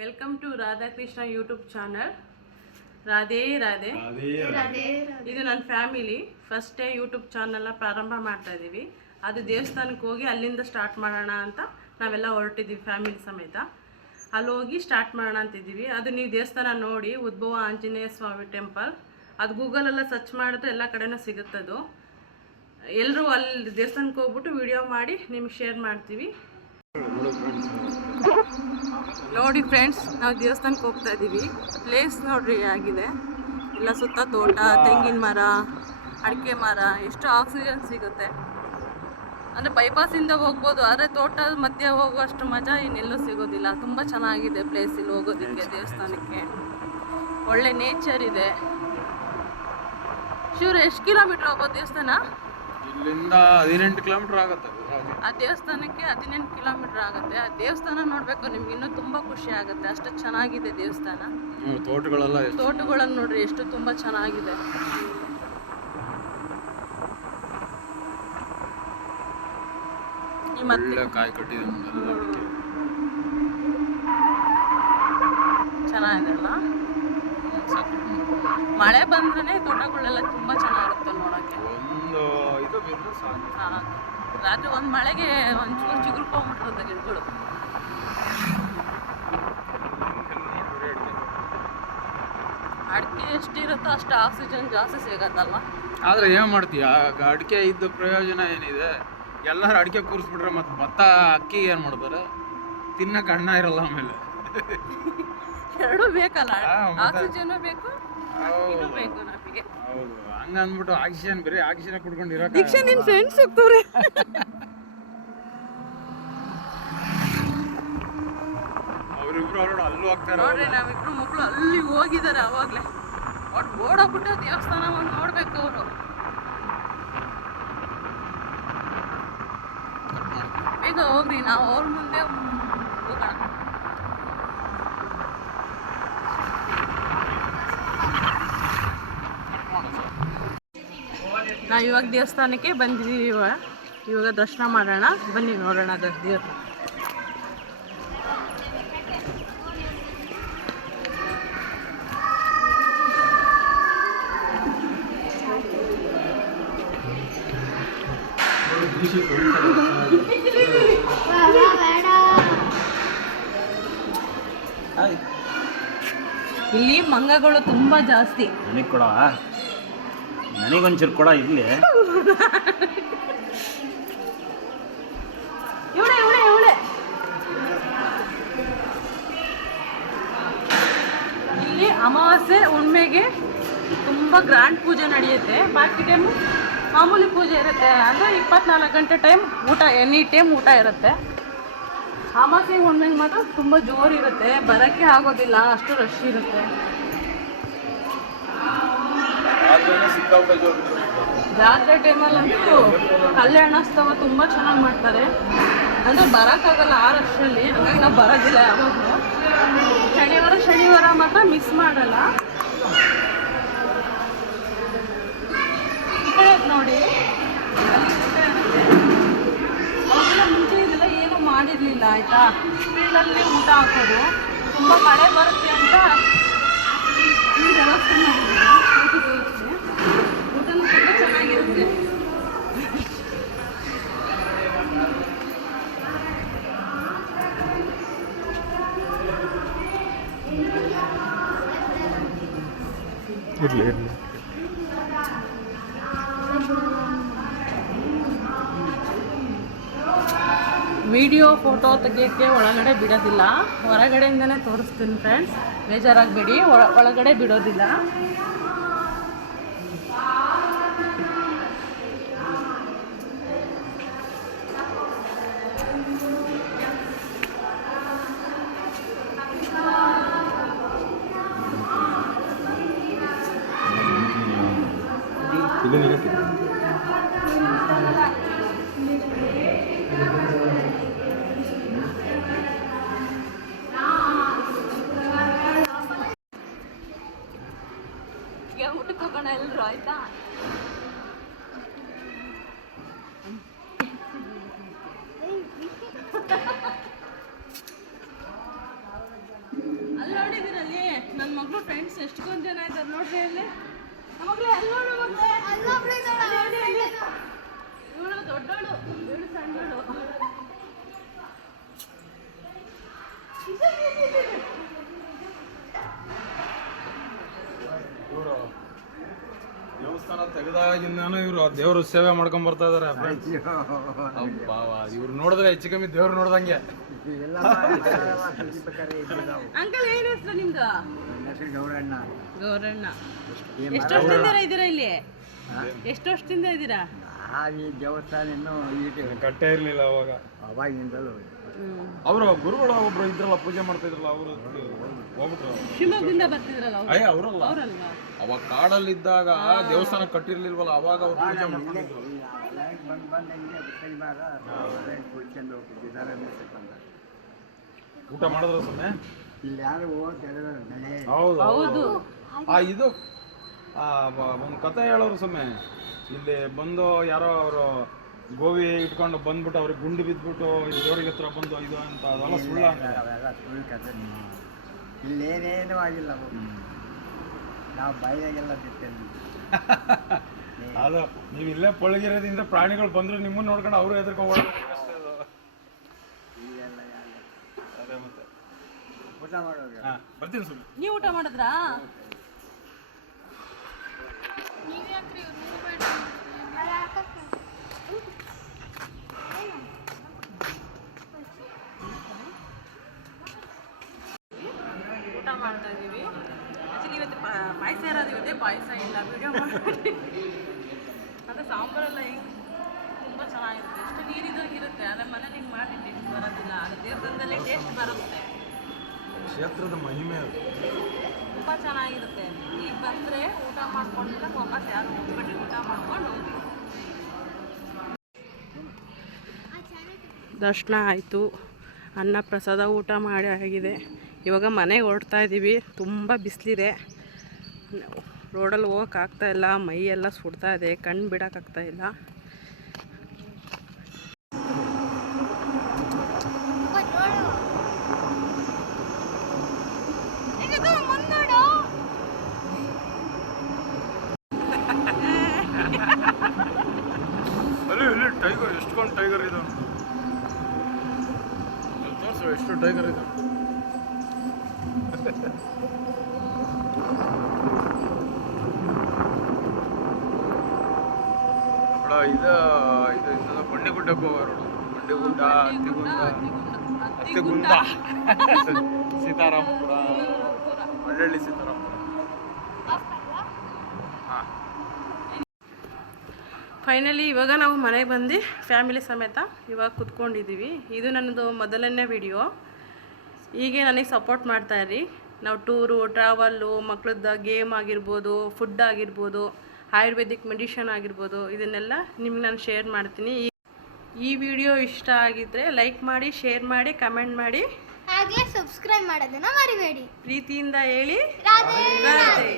Welcome to Radhakrishna YouTube channel. Radhe Radhe. ಇದು ನನ್ನ family first day YouTube ಚಾನಲ್ನ ಪ್ರಾರಂಭ ಮಾಡ್ತಾ ಇದ್ದೀವಿ. ಅದು ದೇವಸ್ಥಾನಕ್ಕೆ ಹೋಗಿ ಅಲ್ಲಿಂದ ಸ್ಟಾರ್ಟ್ ಮಾಡೋಣ ಅಂತ ನಾವೆಲ್ಲ ಹೊರಟಿದ್ದೀವಿ ಫ್ಯಾಮಿಲಿ ಸಮೇತ. ಅಲ್ಲಿ ಹೋಗಿ ಸ್ಟಾರ್ಟ್ ಮಾಡೋಣ ಅಂತಿದ್ದೀವಿ. ಅದು ನೀವು ದೇವಸ್ಥಾನ ನೋಡಿ, ಉದ್ಭವ ಆಂಜನೇಯ ಸ್ವಾಮಿ ಟೆಂಪಲ್, ಅದು ಗೂಗಲೆಲ್ಲ ಸರ್ಚ್ ಮಾಡಿದ್ರೆ ಎಲ್ಲ ಕಡೆನೂ ಸಿಗುತ್ತದು. ಎಲ್ಲರೂ ಅಲ್ಲಿ ದೇವಸ್ಥಾನಕ್ಕೆ ಹೋಗ್ಬಿಟ್ಟು ವಿಡಿಯೋ ಮಾಡಿ ನಿಮ್ಗೆ ಶೇರ್ ಮಾಡ್ತೀವಿ. ನೋಡಿ ಫ್ರೆಂಡ್ಸ್, ನಾವು ದೇವಸ್ಥಾನಕ್ಕೆ ಹೋಗ್ತಾ ಇದ್ದೀವಿ. ಪ್ಲೇಸ್ ನೋಡ್ರಿ ಆಗಿದೆ, ಎಲ್ಲ ಸುತ್ತ ತೋಟ, ತೆಂಗಿನ ಮರ, ಅಡಿಕೆ ಮರ, ಎಷ್ಟು ಆಕ್ಸಿಜನ್ ಸಿಗುತ್ತೆ. ಅಂದರೆ ಬೈಪಾಸಿಂದ ಹೋಗ್ಬೋದು, ಆದರೆ ತೋಟದ ಮಧ್ಯೆ ಹೋಗುವಷ್ಟು ಮಜಾ ಇನ್ನೆಲ್ಲೂ ಸಿಗೋದಿಲ್ಲ. ತುಂಬ ಚೆನ್ನಾಗಿದೆ ಪ್ಲೇಸ್ ಇಲ್ಲಿ ಹೋಗೋದಕ್ಕೆ. ದೇವಸ್ಥಾನಕ್ಕೆ ಒಳ್ಳೆ ನೇಚರ್ ಇದೆ. ಶಿವ್ರು ಎಷ್ಟು ಕಿಲೋಮೀಟ್ರ್ ಹೋಗ್ಬೋದು ದೇವಸ್ಥಾನ? ಇಲ್ಲಿಂದ 18 ಕಿಲೋಮೀಟರ್ ಆಗುತ್ತೆ. ಆ ದೇವಸ್ಥಾನಕ್ಕೆ 18 ಕಿಲೋಮೀಟರ್ ಆಗುತ್ತೆ. ಆ ದೇವಸ್ಥಾನ ನೋಡಬೇಕು, ನಿಮ್ಗೆ ಇನ್ನೂ ತುಂಬ ಖುಷಿ ಆಗುತ್ತೆ. ಅಷ್ಟು ಚೆನ್ನಾಗಿದೆ ದೇವಸ್ಥಾನ. ತೋಟಗಳನ್ನು ನೋಡ್ರಿ, ಎಷ್ಟು ತುಂಬ ಚೆನ್ನಾಗಿದೆ. ಮತ್ತೆ ಚೆನ್ನಾಗಿದೆ ಅಲ್ಲ. ಮಳೆ ಬಂದ್ರೆ ತೋಟಗಳೆಲ್ಲ ತುಂಬ ಚೆನ್ನಾಗಿರುತ್ತೆ ನೋಡೋಕ್ಕೆ. ರಾತ್ರಿ ಒಂದು ಮಳೆಗೆ ಒಂಚೂರು ಚಿಗುರ್ಕೊಂಡ್ಬಿಟ್ಟಿರುತ್ತೆ ಗಿಡಗಳು. ಅಡಿಕೆ ಎಷ್ಟಿರುತ್ತೋ ಅಷ್ಟು ಆಕ್ಸಿಜನ್ ಜಾಸ್ತಿ ಸಿಗತ್ತಲ್ವ. ಆದ್ರೆ ಏನ್ ಮಾಡ್ತೀಯ, ಅಡಿಕೆ ಇದ್ದ ಪ್ರಯೋಜನ ಏನಿದೆ? ಎಲ್ಲರೂ ಅಡಿಕೆ ಕೂರಿಸ್ಬಿಟ್ರೆ ಮತ್ತೆ ಭತ್ತ ಅಕ್ಕಿ ಏನ್ ಮಾಡ್ತಾರೆ? ತಿನ್ನಕ್ಕೆ ಅನ್ನ ಇರಲ್ಲ. ಆಮೇಲೆ ಎರಡೂ ಬೇಕಲ್ಲ, ಆಕ್ಸಿಜನ್ ಬೇಕು, ಇದು ಬೇಕು ನಮಗೆ. ಹೌದು, ಹಂಗ ಅಂದ್ಬಿಟ್ಟು ಆಕ್ಸಿಜನ್ ಬರೀ ಆಕ್ಸಿಜನ್ ಕುಡ್ಕೊಂಡಿರೋ ದೀಕ್ಷಾ ನಿನ್ ಫ್ರೆಂಡ್ಸ್ ಹೋಗ್ತವ್ರೆ. ಅವರಿಬ್ರು ಅವರು ಅಲ್ಲೂ ಹೋಗ್ತಾರೆ ನೋಡ್ರಿ, ನಾವಿಬ್ರು ಮಕ್ಕಳು ಅಲ್ಲಿ ಹೋಗಿದ್ದಾರೆ ಅವಾಗ್ಲೇ. ಅವ್ರು ಓಡೋಗ್ಬಿಟ್ಟು ದೇವಸ್ಥಾನ ಒಂದು ನೋಡ್ಬೇಕು ಅವರು. ಬೇಗ ಹೋಗ್ರಿ, ನಾವು ಅವ್ರ ಮುಂದೆ ಹೋಗೋಣ. ನಾವು ಇವಾಗ ದೇವಸ್ಥಾನಕ್ಕೆ ಬಂದಿದ್ದೀವಿ. ಇವಾಗ ದರ್ಶನ ಮಾಡೋಣ, ಬನ್ನಿ ನೋಡೋಣ ದೇವ್ರ. ಇಲ್ಲಿ ಮಂಗಗಳು ತುಂಬಾ ಜಾಸ್ತಿ. ನನಗೆ ಕೊಡ, ನನಗೊಂಚೂರು ಕೊಡ ಇರ್ಲಿ. ಇಲ್ಲಿ ಅಮಾವಾಸ್ಯೆ ಹುಣ್ಮೆಗೆ ತುಂಬಾ ಗ್ರ್ಯಾಂಡ್ ಪೂಜೆ ನಡೆಯುತ್ತೆ. ಬಾಕಿ ಟೈಮು ಮಾಮೂಲಿ ಪೂಜೆ ಇರುತ್ತೆ. ಅಂದರೆ 24 ಗಂಟೆ ಟೈಮ್ ಊಟ, ಎನಿ ಟೈಮ್ ಊಟ ಇರುತ್ತೆ. ಅಮಾವಾಸ್ಯೆ ಹುಣ್ಮೆಗೆ ಮಾತ್ರ ತುಂಬ ಜೋರಿರುತ್ತೆ, ಬರೋಕ್ಕೆ ಆಗೋದಿಲ್ಲ, ಅಷ್ಟು ರಶ್ ಇರುತ್ತೆ. ಜಾತ್ರೆ ಟೈಮಲ್ಲಂತೂ ಕಲ್ಯಾಣೋತ್ಸವ ತುಂಬ ಚೆನ್ನಾಗಿ ಮಾಡ್ತಾರೆ. ಅಂದರೆ ಬರೋಕ್ಕಾಗಲ್ಲ ಆ ರಶಲ್ಲಿ, ಹಾಗಾಗಿ ನಾವು ಬರೋದಿಲ್ಲ ಯಾವಾಗಲೂ. ಶನಿವಾರ ಮಾತ್ರ ಮಿಸ್ ಮಾಡಲ್ಲ. ಈ ಕಡೆ ನೋಡಿ, ಅವಾಗೆಲ್ಲ ಮುಂಚೆ ಇದೆಲ್ಲ ಏನೂ ಮಾಡಿರಲಿಲ್ಲ ಆಯಿತಾ. ಫೀಲ್ಡಲ್ಲಿ ಊಟ ಹಾಕೋದು, ತುಂಬ ಮಳೆ ಬರುತ್ತೆ ಅಂತ ಈ ವ್ಯವಸ್ಥೆ ಮಾಡಿದ್ದೀವಿ. ಊಟನೂ ತುಂಬ ಚೆನ್ನಾಗಿರುತ್ತೆ. ವಿಡಿಯೋ ಫೋಟೋ ತೆಗಿಯೋಕ್ಕೆ ಒಳಗಡೆ ಬಿಡೋದಿಲ್ಲ, ಹೊರಗಡೆಯಿಂದನೇ ತೋರಿಸ್ತೀನಿ ಫ್ರೆಂಡ್ಸ್, ಬೇಜಾರಾಗಬೇಡಿ. ಒಳಗಡೆ ಬಿಡೋದಿಲ್ಲ. ಊಟಕ್ಕೆ ಹೋಗೋಣ ಎಲ್ಲರೂ, ಆಯ್ತಾ? ನಮ್ಮ ಫ್ರೆಂಡ್ಸ್ ಎಷ್ಟೊಂದು ಜನ ಇದ್ದಾರೆ ನೋಡ್ರಿ ಅಲ್ಲಿ ಮಕ್ಕಳೇ ಅಲ್ಲಿ ನೋಡು ಮಕ್ಕಳೇ ಇವಳು ದೊಡ್ಡವಳು ಇವಳು ಸಣ್ಣವಳು ದೇವಸ್ಥಾನ ತೆಗೆದಾಗಿಂದಾನು ಇವರು ದೇವ್ರ ಸೇವೆ ಮಾಡ್ಕೊಂಡ್ ಬರ್ತಾ ಇದಾರೆ. ಇವ್ರು ನೋಡಿದ್ರೆ ಹೆಚ್ಚು ಕಮ್ಮಿ ದೇವ್ರು ನೋಡ್ದಂಗೆ. ಅಂಕಲ್ ಏನು ಹೆಸರು ನಿಮ್ದು? ಗೌರಣ್ಣ. ಗೌರಣ್ಣ. ಎಷ್ಟು ವರ್ಷದಿಂದ ಇದ್ದೀರಾ ಇಲ್ಲಿ? ಎಷ್ಟು ವರ್ಷದಿಂದ ಇದ್ದೀರಾ? ಈ ದೇವಸ್ಥಾನ ಇನ್ನೂ ಕಟ್ಟೆ ಇರ್ಲಿಲ್ಲ ಅವಾಗ. ಅವಾಗಿಂದಲೂ ಅವರು ಗುರುಗಳು ಒಬ್ರು ಇದ್ರಲ್ಲ, ಪೂಜೆ ಮಾಡ್ತಾ ಇದ್ರಲ್ಲ, ಅವರು ಹೋಗ್ಬಿಟ್ರು. ಶಿವಮೊಗ್ಗದಿಂದ ಬರ್ತಿದ್ರಲ್ಲ ಅವ್ರು? ಅಯ್ಯ ಅವರಲ್ಲ, ಅವರಲ್ವಾ? ಅವಾಗ ಕಾಡಲ್ಲಿದ್ದಾಗ ದೇವಸ್ಥಾನ ಕಟ್ಟಿರ್ಲಿಲ್ವಲ್ಲ, ಅವಾಗ ಅವ್ರು ಪೂಜೆ ಮಾಡ್ಕೊಂಡಿದ್ರು. ಬಂದಂಗೆ ಶನಿವಾರ ಕುಡ್ಕೊಂಡು ಹೋಗ್ತಿದ್ದಾರೆ. ಊಟ ಮಾಡಿದ್ರ ಸುಮ್ಮನೆ ಇಲ್ಲಿ ಯಾರು ಮನೆ ಹೌದು ಹೌದು. ಇದು ಒಂದು ಕತೆ ಹೇಳೋರು ಸುಮ್ಮನೆ. ಇಲ್ಲಿ ಬಂದು ಯಾರೋ ಅವರು ಗೋವಿ ಇಟ್ಕೊಂಡು ಬಂದ್ಬಿಟ್ಟು ಅವ್ರಿಗೆ ಗುಂಡು ಬಿದ್ದುಬಿಟ್ಟು ದೇವ್ರಿಗೆ ಹತ್ರ ಬಂದು ಇದು ಅಂತ, ಅದೆಲ್ಲ ಸುಳ್ಳ. ಅವೆಲ್ಲ ಸುಳ್ಳು ಕತೆ. ಇಲ್ಲೇನೇನೂ ಆಗಿಲ್ಲ. ನಾವು ಬಾಯಿಯಾಗೆಲ್ಲ ಬಿಟ್ಟೇವೆ. ಅದು ನೀವು ಇಲ್ಲೇ ಪೊಳಗಿರೋದ್ರಿಂದ ಪ್ರಾಣಿಗಳು ಬಂದ್ರು ನಿಮ್ಮನ್ನ ನೋಡ್ಕೊಂಡು ಅವರು ಎದ್ರಕೊಂಡು ಓಡೋದು ಅಷ್ಟೇ. ಅದು ಈಗೆಲ್ಲ ಯಾರು ಅದೇ ಮತ್ತೆ ಊಟ ಮಾಡೋದು. ಬರ್ತೀನಿ ಸುಮ್ಮನೆ. ನೀವು ಊಟ ಮಾಡಿದ್ರಾ? ಊಟ ಮಾಡ್ತಾ ಇದ್ದೀವಿ. ಆ್ಯಕ್ಚುಲಿ ಇವತ್ತು ಪಾಯಸ ಇರೋದು, ಪಾಯಸ ಇಲ್ಲ, ವಿಡಿಯೋ ಮಾಡಿ. ಮತ್ತು ಸಾಂಬಾರೆಲ್ಲ ಹಿಂಗೆ ತುಂಬ ಚೆನ್ನಾಗಿರುತ್ತೆ. ಎಷ್ಟು ನೀರಿದಂಗಿರುತ್ತೆ. ಆದರೆ ಮನೇಲಿ ಹಿಂಗೆ ಮಾಡಿ ಟೇಸ್ಟ್ ಬರೋದಿಲ್ಲ. ಅದು ದೇವ್ರದಲ್ಲೇ ಟೇಸ್ಟ್ ಬರುತ್ತೆ. ಕ್ಷೇತ್ರದ ಮಹಿಮೆ ಅದು. ತುಂಬ ಚೆನ್ನಾಗಿರುತ್ತೆ. ಈಗ ಬಂದರೆ ಊಟ ಮಾಡ್ಕೊಂಡ್ರೆ ವಾಪಸ್ ಯಾರು ಹೋಗ್ಬೇಡಿ, ಊಟ ಮಾಡ್ಕೊಂಡು ಹೋಗಿ. ದರ್ಶನ ಆಯಿತು, ಅನ್ನ ಪ್ರಸಾದ ಊಟ ಮಾಡಿ ಆಗಿದೆ. ಇವಾಗ ಮನೆಗೆ ಹೊರಡ್ತಾ ಇದ್ದೀವಿ. ತುಂಬ ಬಿಸಿಲಿದೆ, ರೋಡಲ್ಲಿ ಹೋಗೋಕ್ಕಾಗ್ತಾಯಿಲ್ಲ. ಮೈ ಎಲ್ಲ ಸುಡ್ತಾ ಇದೆ, ಕಣ್ಣು ಬಿಡೋಕ್ಕಾಗ್ತಾಯಿಲ್ಲ. ಅಲ್ಲಿ ಟೈಗರ್, ಎಷ್ಟೊಂದು ಟೈಗರ್ ಇದೆ ತೋರಿಸು, ಎಷ್ಟು ಟೈಗರ್ ಇದೆ. ಇದು ಬಂಡಿಗುಡ್ಡಕ್ಕೆ ಹೋಗೋರು. ಬಂಡಿಗುಡ್ಡ, ಹತ್ತಿಗುಂಡ, ಸೀತಾರಾಮಪುರ, ಒಳ್ಳಳ್ಳಿ ಸೀತಾರಾಮಪುರ. ಫೈನಲಿ ಇವಾಗ ನಾವು ಮನೆಗೆ ಬಂದು ಫ್ಯಾಮಿಲಿ ಸಮೇತ ಇವಾಗ ಕುತ್ಕೊಂಡಿದ್ದೀವಿ. ಇದು ನನ್ನದು ಮೊದಲನೇ ವಿಡಿಯೋ. ಹೀಗೆ ನನಗೆ ಸಪೋರ್ಟ್ ಮಾಡ್ತಾಯಿರಿ. ನಾವು ಟೂರು, ಟ್ರಾವಲ್ಲು, ಮಕ್ಕಳದ್ದು ಗೇಮ್ ಆಗಿರ್ಬೋದು, ಫುಡ್ ಆಗಿರ್ಬೋದು, ಆಯುರ್ವೇದಿಕ್ ಮೆಡಿಷನ್ ಆಗಿರ್ಬೋದು, ಇದನ್ನೆಲ್ಲ ನಿಮ್ಗೆ ನಾನು ಶೇರ್ ಮಾಡ್ತೀನಿ. ಈ ವಿಡಿಯೋ ಇಷ್ಟ ಆಗಿದ್ದರೆ ಲೈಕ್ ಮಾಡಿ, ಶೇರ್ ಮಾಡಿ, ಕಮೆಂಟ್ ಮಾಡಿ, ಹಾಗೆ ಸಬ್ಸ್ಕ್ರೈಬ್ ಮಾಡೋದನ್ನ ಮರಿಬೇಡಿ. ಪ್ರೀತಿಯಿಂದ ಹೇಳಿ ರಾಧೆ ರಾಧೆ.